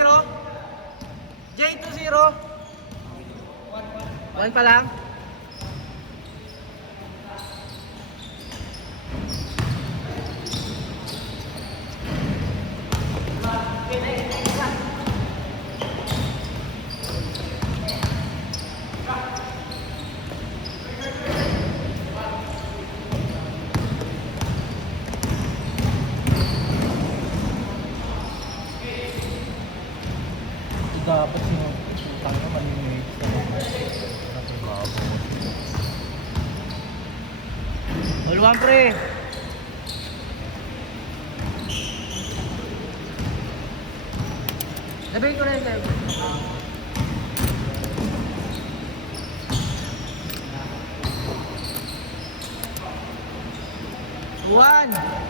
2-0. Jay, 2-0. 1 pa lang. Dapat yung utang na malimit sa mga bago. All 1 pre. Nabigay ko na yung tayo. 1.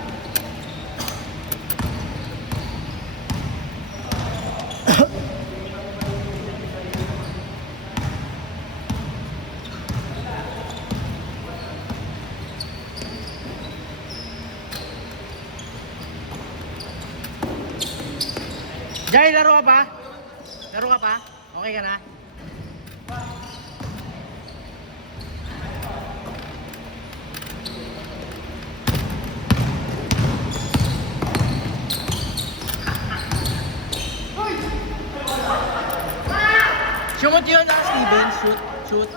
Jay, laro ka pa? Laro ka pa? Okay ka na? Shoot yun na, Steven. Shoot, shoot.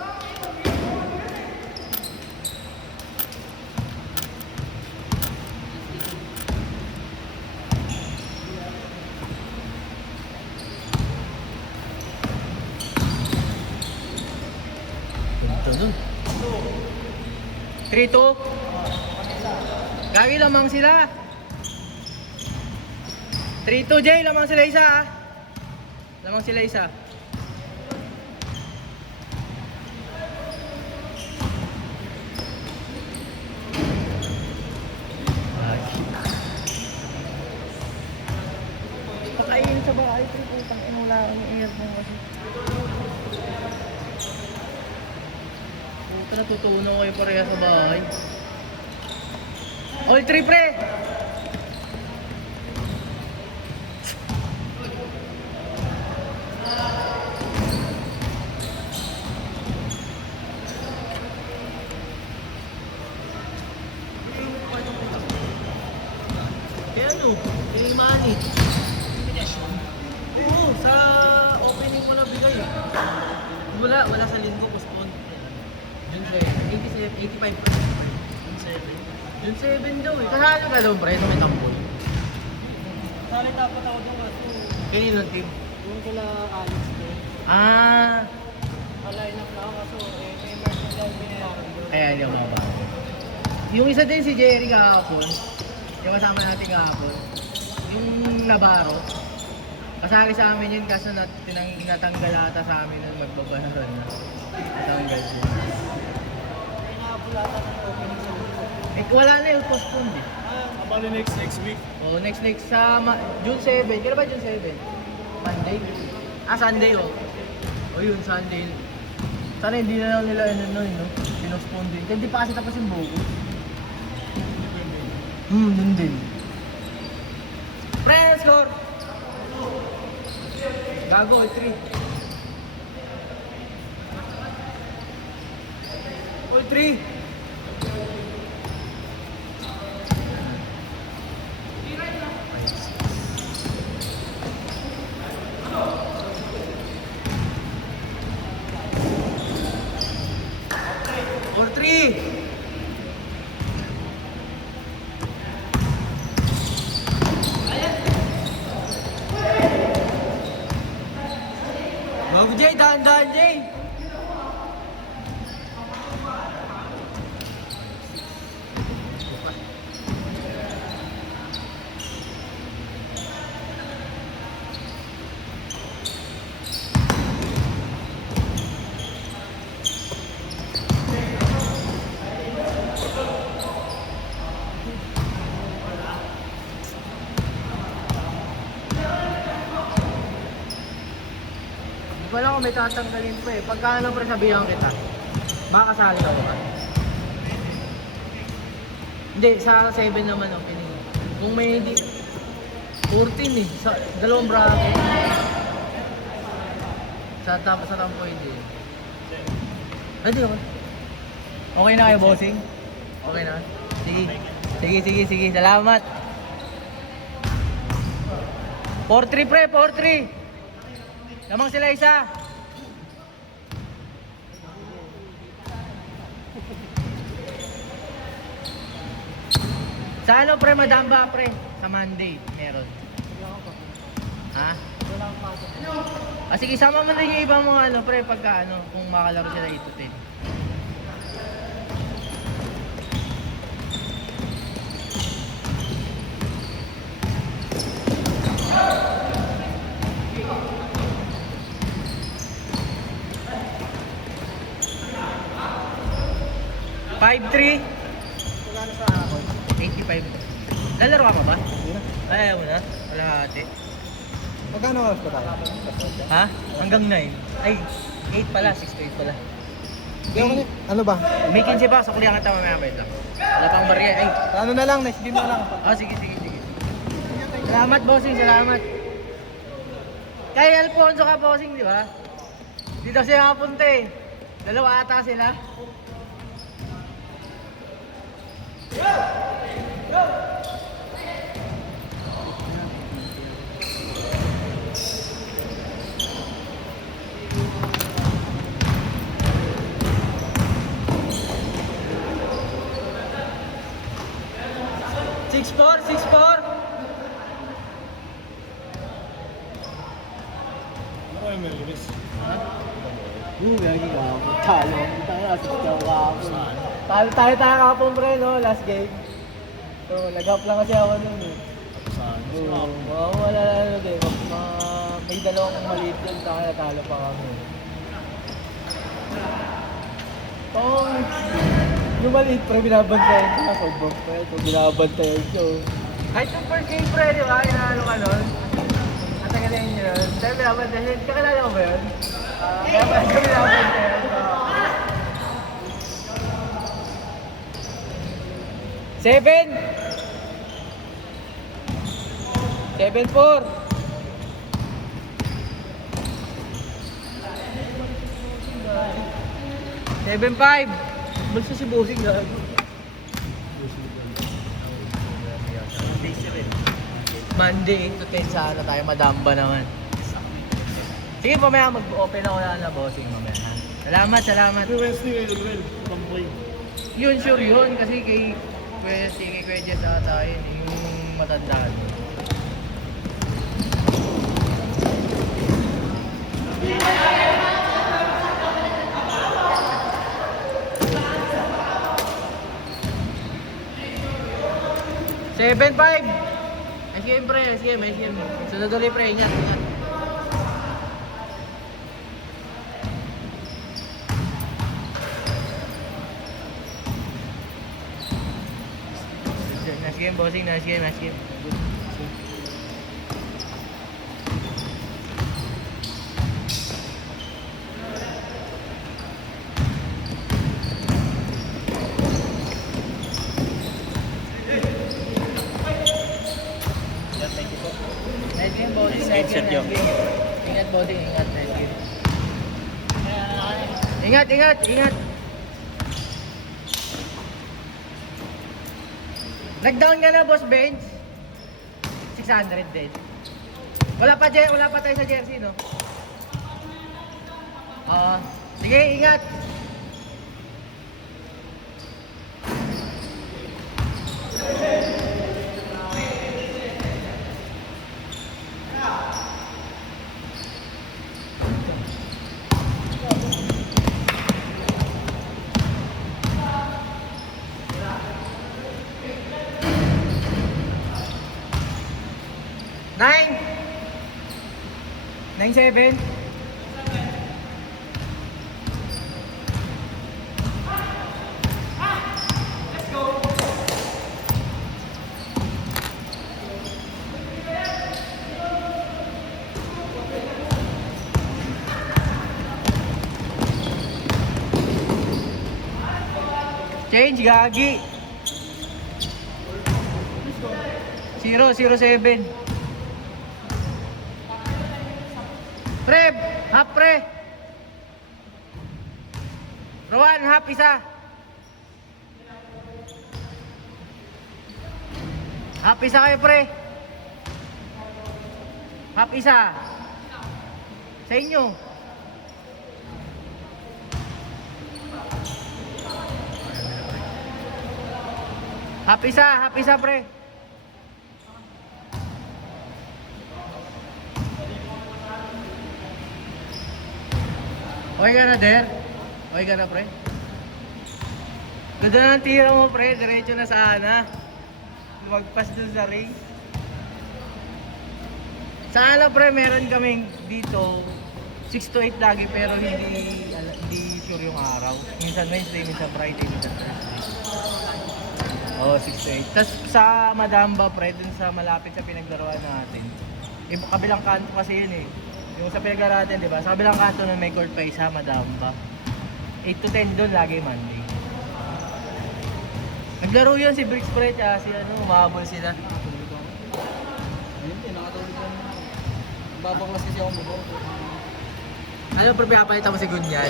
Ganito nun. 3-2. Gagi lamang sila. 3-2, Jay. Lamang sila isa, ah. Lamang sila isa. Pakainin sa bahay, putang inula ang earphone kasi. Puta, natutunaw kayo pareha sa bahay. All 3 pre! Eh ano? Eh money. Oo, sa opening mo na bigay eh. Wala sa linggo, postpone. June 7, 87, 85%. June 7 daw eh. Kasali ka daw, pre, ito may tamboy. Sali dapat ako doon kasi Kanino team? yung kila Alex ko. Ah, Line up na ako kaso may merchant lang binayaran doon. kaya hindi ako makabago. Yung isa din si Jerry kahapon, yung kasama natin kahapon, yung Navarro, kasali sa amin yun kaso natanggal ata sa amin nung magbabayaran na. Natanggal siya. May nakapulatan ng opening sa dito. Eh wala na yung postpone eh. Abali next week. Oh, next sa June 7. Kailan ba June 7? Monday? Ah, Sunday oh. Oh yun, Sunday. Sana hindi na lang nila no? Pinospond din. Hindi pa kasi tapos yung buko. Yun din. Pre, score! Gago, 3. All 3. All 3. Bago Jay, dahan-dahan Jay. Wala ko may tatanggalin pa eh. Pagka ano pre sabihan kita, baka kasali ako ka. Hindi, sa 7 naman ang pining. Kung may hindi, 14 eh. Sa dalawang bracket. Sa tampoy din. Ay, di ako. Okay na kayo, bossing? Okay na? Sige. Salamat. 4-3 pre, 4-3. Lamang sila isa. Sa ano pre, madamba pre? Sa Monday, meron. Ha? Sige, sama mo na yung ibang mga ano pre, pagka ano, kung makalaro sila ito din. Magkano 5-3. sa ako? 85. Lalaro ka pa ba? Hindi na. Ay, ayaw mo na? Wala ate. Magkano oras pa tayo? Ha? Hanggang 9. Ay, 8 pala, 6 to 8 pala. Ano ba? May 15 pa, sukulihan ka tama mamaya pa ito. Wala pang barya. Ay, Ano na lang, next game na lang. sige. Salamat, bossing, salamat. Kay Alfonso ka, bossing, di ba? Dito siya nakapunta eh. Dalawa ata sila. Six four. Ano yung Melvis? Lagi ka ako. Talo. Tayo kapon pre, no? Last game. So, nag-up lang kasi ako nun eh. Saan? Wala na din. May dalawang maliit yun, kaya natalo pa kami. Yung maliit pre, binabantayan ko na. Sobrang pre, so binabantayan ko. Kahit yung first game pre, di ba? Inaano ka nun? At tagalayin nyo yun. Kaya binabantayan. Kakilala ko ba yun? Kaya pa siya binabantayan ko. 7! 7-4. 7-5. Basta si Bossing gag. Monday 8 to 10 sana tayo madamba naman. Sige, mamaya mag-open ako na Bossing mamaya. Salamat. Wednesday, Will. Tampoy. Yun, sure yun. Kasi kay Kuya Jess ata yun, yung matandaan. Seven, 5. Nice game pre, nice game. Sunod ulit pre, ingat. Nice game, bossing, nice game. Good. Nice game, bossing, nice game. Ingat, bossing, ingat, nice game. Ingat. Nag-down ka na, boss bench. 600 din. Wala pa tayo sa jersey, no? Oo. Sige, ingat. Nine. 9-7. Change, gagi. 0-0-7. Pre, half pre. half isa. Half isa kayo, pre. Half isa. Sa inyo. Half isa, pre. Okay ka na, Der? Okay ka na, pre? Ganda ng tira mo, pre. Diretso na sana. Lumagpas dun sa ring. Sana, pre, meron kaming dito 6 to 8 lagi pero hindi sure yung araw. Minsan Wednesday, minsan Friday, minsan Thursday. Oo, 6 to 8. Tapos sa Madamba, pre, dun sa malapit sa pinaglaruan natin. Kabilang kanto kasi yun eh. Yung sa pinaglaruan natin, di ba? Sa kabilang kanto na may court pa isa, Madamba. 8 to 10 dun, lagi Monday. Naglaro yun si Bricks, pre, tsaka si umahabol sila. Ayun din, nakatulog ko. Babaklas kasi ako mo. Ano, pre, pinapalitan mo si Gunyal?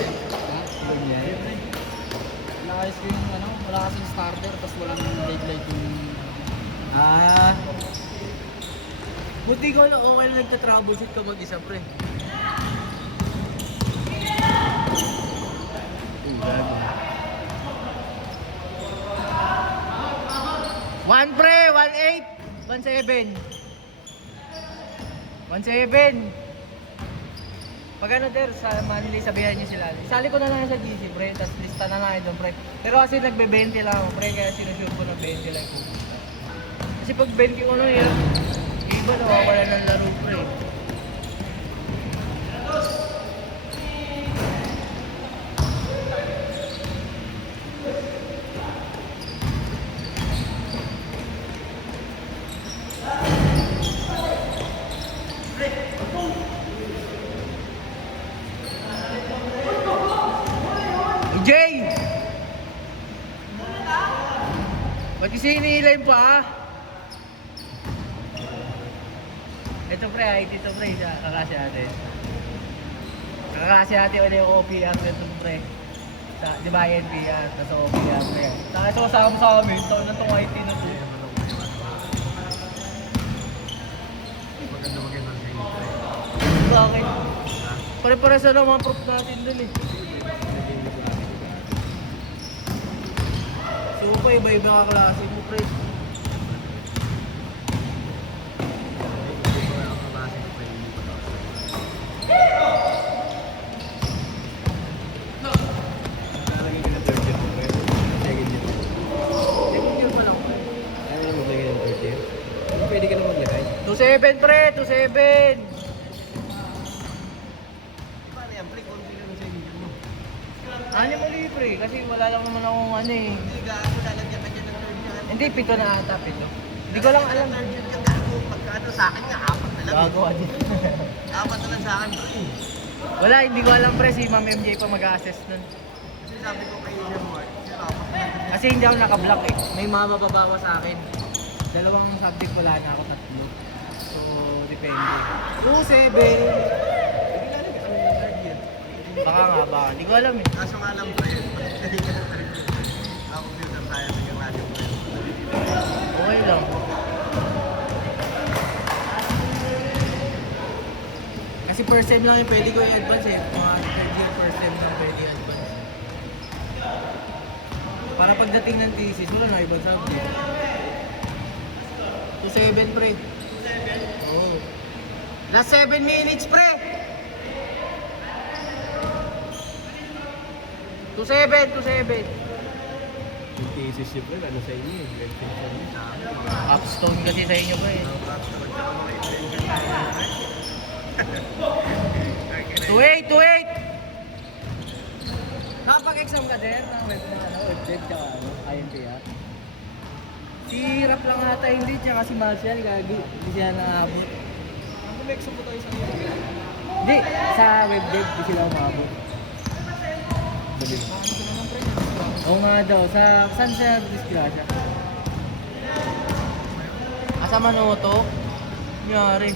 Ganyan. Naayos ko yung wala kasing starter, tapos walang light yung... Ah. Buti ko na okay na nagka-troubleshoot ka mag-isa, pre. One pre, 1-8, 1-7. 1-7. Pag ano, Der, sa Manly, sabihan niyo sila. Isali ko na lang sa GC, pre. Tapos lista na lang doon, pre. Pero kasi nagbe-20 lang ako, pre. Kaya sinusure ko na 20 lang ko. Kasi pag 20 ko na yan, iba nawawala ng laro, pre. Jay! Ba't kasi iniilay pa? Ito pre, ay dito pre, kakasi natin. Kakasi natin ulit yung OPR nito pre. Di ba NPR, nasa OPR pre. Saka ito kasama sa amin, ito na itong IT na to. Bakit? Pare-pare sa naman proof natin dun eh. So pa iba-iba ka klase mo pre. Pwede ka na maglagay. 2-7 pre, 2-7. Paano yan, pre? Konti lang sa inyo mo. Ano mo libre? Kasi wala lang naman akong ano eh. Hindi, gaano lalagyan ka dyan ng third yan. Hindi, 7 na ata, 7. Hindi ko lang alam. Third yan ka gago. Pagkano sa akin nga, 4 na lang. Gagawa din. 4 na lang sa akin, pre. Wala, hindi ko alam pre, si Ma'am MJ pa mag-assess nun. Kasi sabi ko kay Sir Mark, Sir, 4 na lang. Kasi hindi ako naka-block eh. May mga mababawa sa akin. Dalawang subject wala na ako, 3. So, depende. 2-7. Hindi lalagyan kami ng third yan. Baka nga, baka. Hindi ko alam eh. Kaso nga lang, pre. Hindi ka na third yan. Ako, computer science, yung radio, pre. Okay lang. Kasi first sem lang yung pwede ko i-advance eh. Mga third year first sem lang pwede i-advance. Para pagdating ng thesis, wala na ibang subject. 2-7 pre. 2-7? Oo. Last 7 minutes pre! 2-7, 2-7. Yung thesis yun, pre, ano sa inyo eh. Lecture niyo sa amin. Upstone kasi sa inyo pa eh. 2-8, 2-8! Nakapag-exam ka din? Web-dev tsaka INPR? Si Rap lang ata hindi, tsaka si Marshall, gagi. Hindi siya naabot. Ano may exam po tayo sa inyo? Hindi, sa web-dev, hindi sila umabot. Dali. Ano sa naman, pre? Oo nga daw, saan siya disgrasya? Asa Manoto? Nangyari.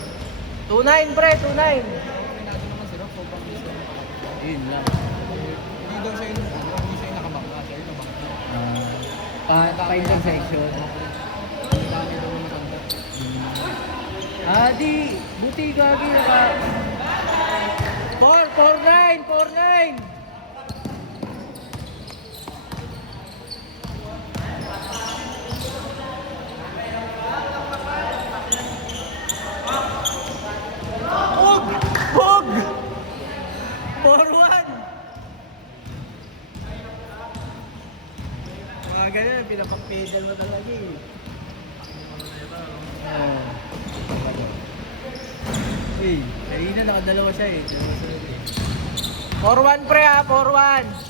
2-9 pre, 2-9! Pinado naman sila, sobrang bilis naman. Yun lang. Hindi daw siya yung hindi siya yung nakabangka. Pa-intersection. Ang dami daw ng matanda. Di, buti gagi naka... 4-9! Pog! 4-1! Mga ganyan, pinapag-pedal mo talaga eh. Uy, kanina nakadalawa siya eh. 4-1 pre ha, 4-1.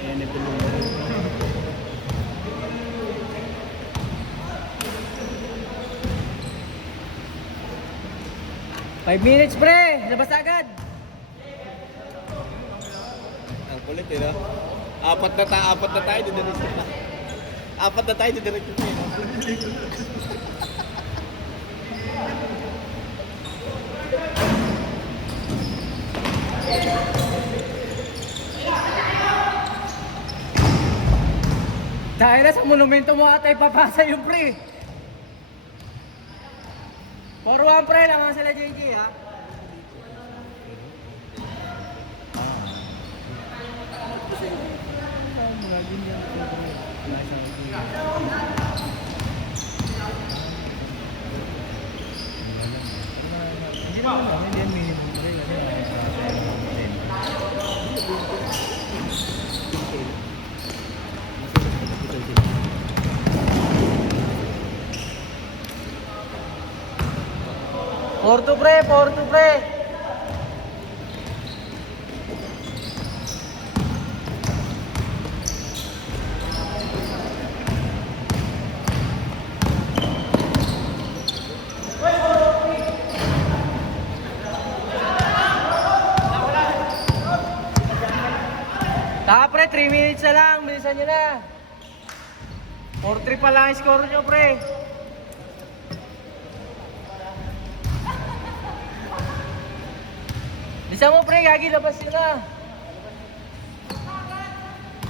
Ayan, ito lumari. 5 minutes pre, labas agad. Ang kulit eh, no? Apat na tayo, didiretso pa. Apat na tayo, didiretso pa. Dahil na sa monumento mo ata ipapasa yung pre. 4-1 pre, naman sila JJ ha. Porto pre. Pre, 3 minutes na lang, bilisan nyo na. 4-3 pa lang ang score nyo pre. Bilisan mo pre, gagi labas sila.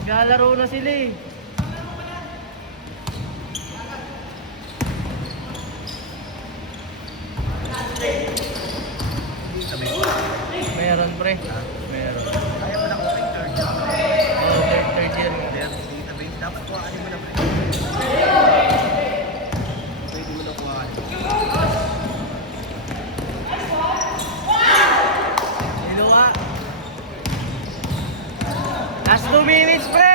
Naglalaro na sila eh. Meron pre. Meron. Ayaw mo na kung third year. Oh, third year. Sige tabi, dapat kuhaan mo na pre. Pwede mo na kuhaan. Niluwa. Last 2 minutes pre.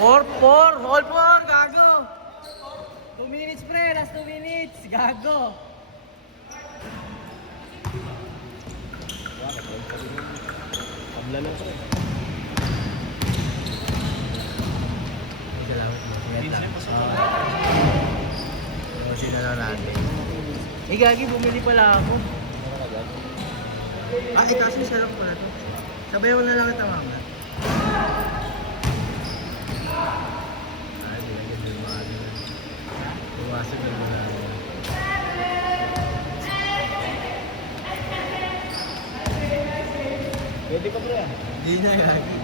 4-4, all 4, gago. 2 minutes pre, last 2 minutes, gago. Kabla na pre. Salamat mo. Minsan yung pasok. Sino na natin? Eh gagi, bumili pala ako. Itaas mo sarap pala to. Sabay mo na lang kita mama. Ay, nilagyan din mga ano. Buwasan yung mga ano. Pwede ka pre ah. Hindi na gagi.